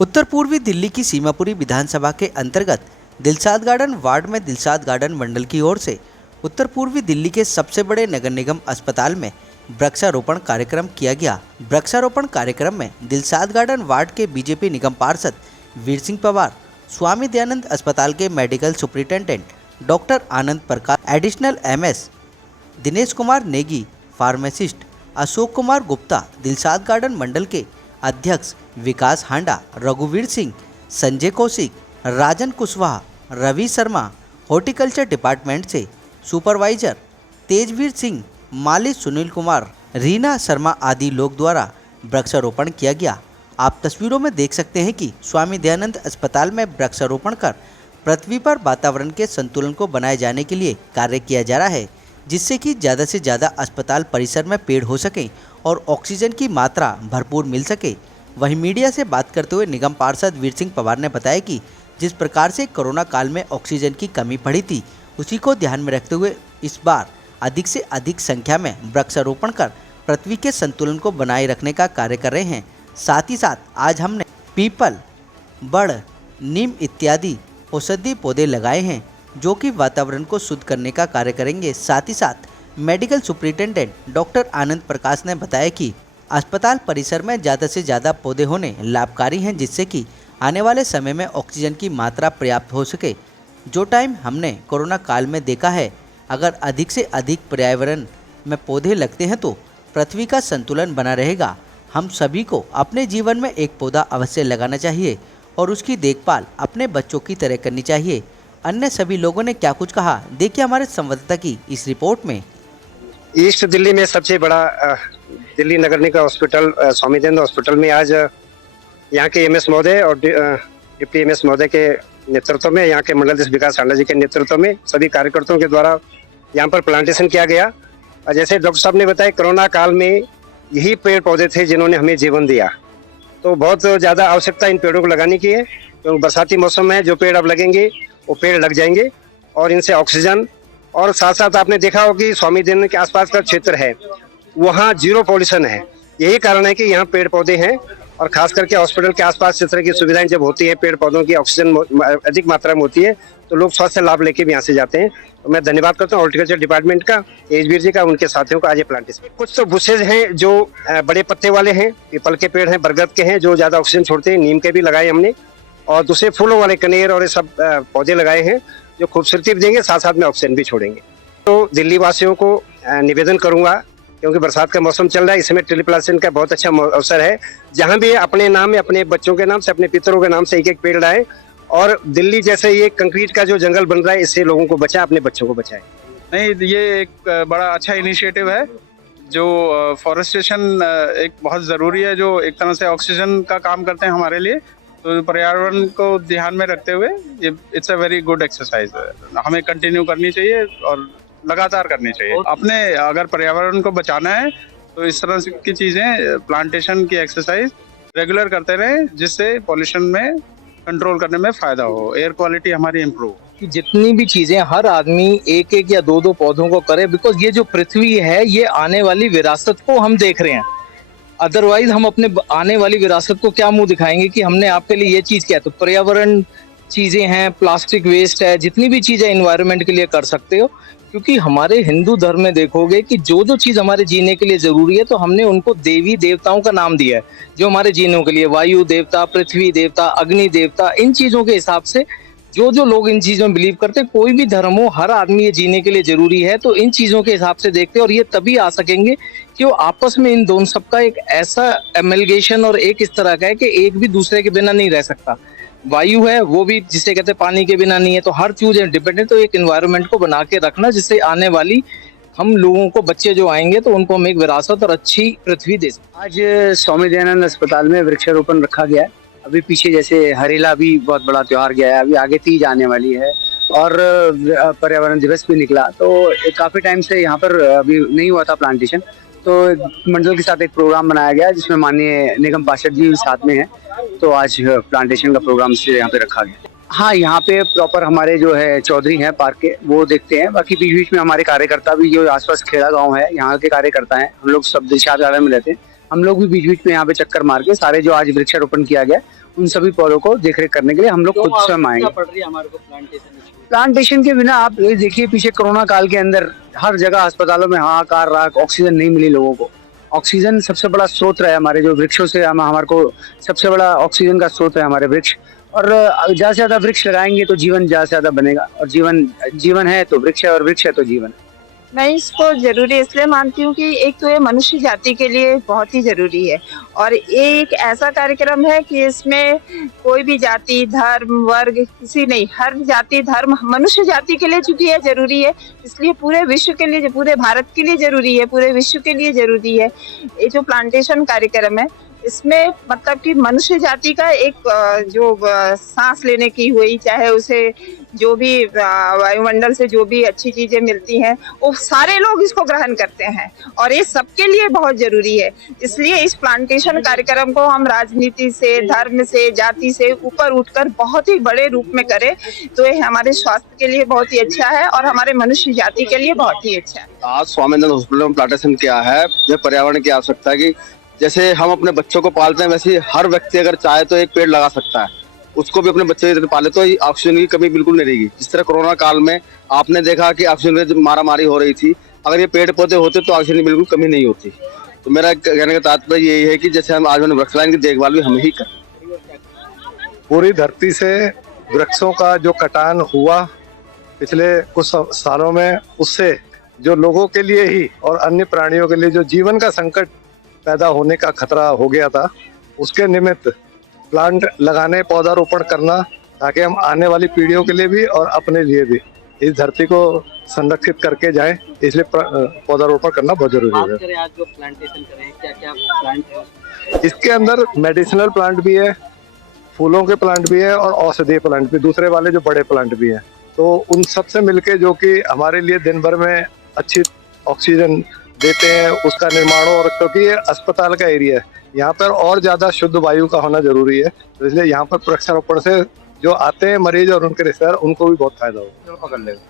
उत्तर पूर्वी दिल्ली की सीमापुरी विधानसभा के अंतर्गत दिलशाद गार्डन वार्ड में दिलशाद गार्डन मंडल की ओर से उत्तर पूर्वी दिल्ली के सबसे बड़े नगर निगम अस्पताल में वृक्षारोपण कार्यक्रम किया गया। वृक्षारोपण कार्यक्रम में दिलशाद गार्डन वार्ड के बीजेपी निगम पार्षद वीर सिंह पवार, स्वामी दयानंद अस्पताल के medical superintendent doctor Anand Prakash, additional MS Dinesh Kumar Negi, pharmacist Ashok Kumar Gupta, Dilshad garden मंडल के अध्यक्ष विकास हांडा, रघुवीर सिंह, संजय कौशिक, राजन कुशवाहा, रवि शर्मा, हॉर्टिकल्चर डिपार्टमेंट से सुपरवाइजर तेजवीर सिंह, माली सुनील कुमार, रीना शर्मा आदि लोग द्वारा वृक्षारोपण किया गया। आप तस्वीरों में देख सकते हैं कि स्वामी दयानंद अस्पताल में वृक्षारोपण कर पृथ्वी पर वातावरण के संतुलन को बनाए जाने के लिए कार्य किया जा रहा है, जिससे कि ज़्यादा से ज़्यादा अस्पताल परिसर में पेड़ हो सके और ऑक्सीजन की मात्रा भरपूर मिल सके। वहीं मीडिया से बात करते हुए निगम पार्षद वीर सिंह पवार ने बताया कि जिस प्रकार से कोरोना काल में ऑक्सीजन की कमी पड़ी थी, उसी को ध्यान में रखते हुए इस बार अधिक से अधिक संख्या में वृक्षारोपण कर पृथ्वी के संतुलन को बनाए रखने का कार्य कर रहे हैं। साथ ही साथ आज हमने पीपल, बड़, नीम इत्यादि औषधीय पौधे लगाए हैं, जो कि वातावरण को शुद्ध करने का कार्य करेंगे। साथ ही साथ मेडिकल सुपरिटेंडेंट डॉक्टर आनंद प्रकाश ने बताया कि अस्पताल परिसर में ज़्यादा से ज़्यादा पौधे होने लाभकारी हैं, जिससे कि आने वाले समय में ऑक्सीजन की मात्रा पर्याप्त हो सके। जो टाइम हमने कोरोना काल में देखा है, अगर अधिक से अधिक पर्यावरण में पौधे लगते हैं तो पृथ्वी का संतुलन बना रहेगा। हम सभी को अपने जीवन में एक पौधा अवश्य लगाना चाहिए और उसकी देखभाल अपने बच्चों की तरह करनी चाहिए। अन्य सभी लोगों ने क्या कुछ कहा, देखिए हमारे संवाददाता की इस रिपोर्ट में। ईस्ट दिल्ली में सबसे बड़ा दिल्ली नगर निगम हॉस्पिटल स्वामी दयानंद हॉस्पिटल में आज यहाँ के एमएस महोदय और डिप्टी एमएस महोदय के नेतृत्व में, यहाँ के मंडल अध्यक्ष विकास हांडा जी के नेतृत्व में सभी कार्यकर्ताओं के द्वारा यहाँ पर प्लांटेशन किया गया। और जैसे डॉक्टर साहब ने बताया, कोरोना काल में यही पेड़ पौधे थे जिन्होंने हमें जीवन दिया, तो बहुत ज़्यादा आवश्यकता इन पेड़ों को लगाने की है। क्योंकि बरसाती मौसम में जो पेड़ अब लगेंगे वो पेड़ लग जाएंगे और इनसे ऑक्सीजन, और साथ साथ आपने देखा हो कि स्वामी दयानंद के आसपास का क्षेत्र है वहाँ जीरो पॉल्यूशन है। यही कारण है कि यहाँ पेड़ पौधे हैं, और खास करके हॉस्पिटल के आसपास इस तरह की सुविधाएं जब होती है, पेड़ पौधों की ऑक्सीजन अधिक मात्रा में होती है, तो लोग स्वास्थ्य लाभ लेके भी यहाँ से जाते हैं। तो मैं धन्यवाद करता हूँ हॉर्टिकल्चर डिपार्टमेंट का, तेजवीर जी का, उनके साथियों का। आज ये प्लांटेशन कुछ तो बुशेज हैं जो बड़े पत्ते वाले हैं, पीपल के पेड़ हैं, बरगद के हैं जो ज़्यादा ऑक्सीजन छोड़ते हैं, नीम के भी लगाए हमने, और दूसरे फूलों वाले कनेर और ये सब पौधे लगाए हैं जो खूबसूरती भी देंगे, साथ साथ में ऑक्सीजन भी छोड़ेंगे। तो दिल्ली वासियों को निवेदन करूंगा, क्योंकि बरसात का मौसम चल रहा है, इस समय ट्री प्लांटेशन का बहुत अच्छा अवसर है। जहां भी अपने नाम में, अपने बच्चों के नाम से, अपने पितरों के नाम से एक एक पेड़ लाए, और दिल्ली जैसे ये कंक्रीट का जो जंगल बन रहा है, इससे लोगों को बचाए, अपने बच्चों को बचाए। नहीं, ये एक बड़ा अच्छा इनिशिएटिव है। जो फॉरेस्टेशन एक बहुत ज़रूरी है, जो एक तरह से ऑक्सीजन का काम करते हैं हमारे लिए। तो पर्यावरण को ध्यान में रखते हुए ये it's a very good exercise है, हमें कंटिन्यू करनी चाहिए और लगातार करनी चाहिए। अपने अगर पर्यावरण को बचाना है तो इस तरह की चीज़ें, प्लांटेशन की एक्सरसाइज रेगुलर करते रहें, जिससे पॉल्यूशन में कंट्रोल करने में फ़ायदा हो, एयर क्वालिटी हमारी इम्प्रूव। कि जितनी भी चीजें हर आदमी एक एक या दो दो पौधों को करे, बिकॉज ये जो पृथ्वी है ये आने वाली विरासत को हम देख रहे हैं। अदरवाइज हम अपने आने वाली विरासत को क्या मुंह दिखाएंगे कि हमने आपके लिए ये चीज किया। तो पर्यावरण चीजें हैं, प्लास्टिक वेस्ट है, जितनी भी चीजें एनवायरनमेंट के लिए कर सकते हो, क्योंकि हमारे हिंदू धर्म में देखोगे कि जो जो चीज हमारे जीने के लिए जरूरी है, तो हमने उनको देवी देवताओं का नाम दिया है जो हमारे जीने के लिए, वायु देवता, पृथ्वी देवता, अग्नि देवता, इन चीजों के हिसाब से जो जो लोग इन चीजों में बिलीव करते हैं, कोई भी धर्म हो, हर आदमी ये जीने के लिए जरूरी है, तो इन चीजों के हिसाब से देखते हैं। और ये तभी आ सकेंगे कि वो आपस में इन दोनों सबका एक ऐसा एमलगेशन और एक इस तरह का है कि एक भी दूसरे के बिना नहीं रह सकता। वायु है वो भी जिसे कहते हैं पानी के बिना नहीं है, तो हर चीज डिपेंडेंट। तो एक एनवायरनमेंट को बना के रखना, जिससे आने वाली हम लोगों को, बच्चे जो आएंगे, तो उनको हम एक विरासत और अच्छी पृथ्वी दे सकें। आज स्वामी दयानंद अस्पताल में वृक्षारोपण रखा गया है। अभी पीछे जैसे हरेला भी बहुत बड़ा त्योहार गया है, अभी आगे तीज आने वाली है, और पर्यावरण दिवस भी निकला, तो काफी टाइम से यहाँ पर अभी नहीं हुआ था प्लांटेशन। तो मंडल के साथ एक प्रोग्राम बनाया गया जिसमें माननीय निगम पार्षद जी साथ में हैं, तो आज प्लांटेशन का प्रोग्राम से यहाँ पे रखा गया। हाँ, यहाँ पे प्रॉपर हमारे जो है चौधरी हैं पार्क के, वो देखते हैं। बाकी बीच बीच में हमारे कार्यकर्ता भी, जो आसपास खेड़ा गांव है, यहाँ के कार्यकर्ता हैं, हम लोग सब दिलशाद गार्डन में रहते हैं, हम लोग भी बीच बीच में यहाँ पे चक्कर मार के सारे जो आज वृक्षारोपण किया गया उन सभी पौधों को देखरेख करने के लिए हम लोग खुद स्वयं आएंगे। पड़ रही है हमारे को प्लांटेशन के बिना आप ये देखिए पीछे कोरोना काल के अंदर हर जगह अस्पतालों में हाहाकार रहा, ऑक्सीजन नहीं मिली लोगों को। ऑक्सीजन सबसे बड़ा स्रोत है हमारे जो वृक्षों से हम हमारे को सबसे बड़ा ऑक्सीजन का स्रोत है हमारे वृक्ष। और ज्यादा से ज्यादा वृक्ष लगाएंगे तो जीवन ज्यादा से ज्यादा बनेगा, और जीवन है तो वृक्ष है, और वृक्ष है तो जीवन है। मैं इसको जरूरी इसलिए मानती हूँ कि एक तो ये मनुष्य जाति के लिए बहुत ही जरूरी है, और ये एक ऐसा कार्यक्रम है कि इसमें कोई भी जाति धर्म वर्ग किसी नहीं, हर जाति धर्म मनुष्य जाति के लिए चूंकि ये जरूरी है, इसलिए पूरे विश्व के लिए, पूरे भारत के लिए जरूरी है, पूरे विश्व के लिए जरूरी है। ये जो प्लांटेशन कार्यक्रम है इसमें मतलब कि मनुष्य जाति का एक जो सांस लेने की हुई, चाहे उसे जो भी वायुमंडल से जो भी अच्छी चीजें मिलती हैं वो सारे लोग इसको ग्रहण करते हैं, और ये सबके लिए बहुत जरूरी है। इसलिए इस प्लांटेशन कार्यक्रम को हम राजनीति से, धर्म से, जाति से ऊपर उठकर बहुत ही बड़े रूप में करें तो ये हमारे स्वास्थ्य के लिए बहुत ही अच्छा है और हमारे मनुष्य जाति के लिए बहुत ही अच्छा है। आज स्वामीनाथन हॉस्पिटल में प्लांटेशन किया है, यह पर्यावरण की आवश्यकता है कि जैसे हम अपने बच्चों को पालते हैं वैसे हर व्यक्ति अगर चाहे तो एक पेड़ लगा सकता है, उसको भी अपने बच्चे की तरह पाले तो ऑक्सीजन की कमी बिल्कुल नहीं रहेगी। जिस तरह कोरोना काल में आपने देखा कि ऑक्सीजन की मारामारी हो रही थी, अगर ये पेड़ पौधे होते तो ऑक्सीजन की बिल्कुल कमी नहीं होती। तो मेरा कहने का तात्पर्य यही है कि जैसे हम आज वृक्ष लगाने की देखभाल भी हम ही करें। पूरी धरती से वृक्षों का जो कटान हुआ पिछले कुछ सालों में, उससे जो लोगों के लिए ही और अन्य प्राणियों के लिए जो जीवन का संकट पैदा होने का खतरा हो गया था, उसके निमित्त प्लांट लगाने, पौधारोपण करना, ताकि हम आने वाली पीढ़ियों के लिए भी और अपने लिए भी इस धरती को संरक्षित करके जाएं, इसलिए पौधारोपण करना बहुत जरूरी है। आज जो प्लांटेशन करें, क्या-क्या प्लांट है? इसके अंदर मेडिसिनल प्लांट भी है, फूलों के प्लांट भी है और औषधीय प्लांट भी, दूसरे वाले जो बड़े प्लांट भी हैं। तो उन सब से मिलके जो कि हमारे लिए दिन भर में अच्छी ऑक्सीजन देते हैं, उसका निर्माण हो। और क्योंकि ये अस्पताल का एरिया है, यहाँ पर और ज्यादा शुद्ध वायु का होना जरूरी है, तो इसलिए यहाँ पर वृक्षारोपण से जो आते हैं मरीज और उनके रिश्तेदार, उनको भी बहुत फायदा होगा। पकड़ लेगा।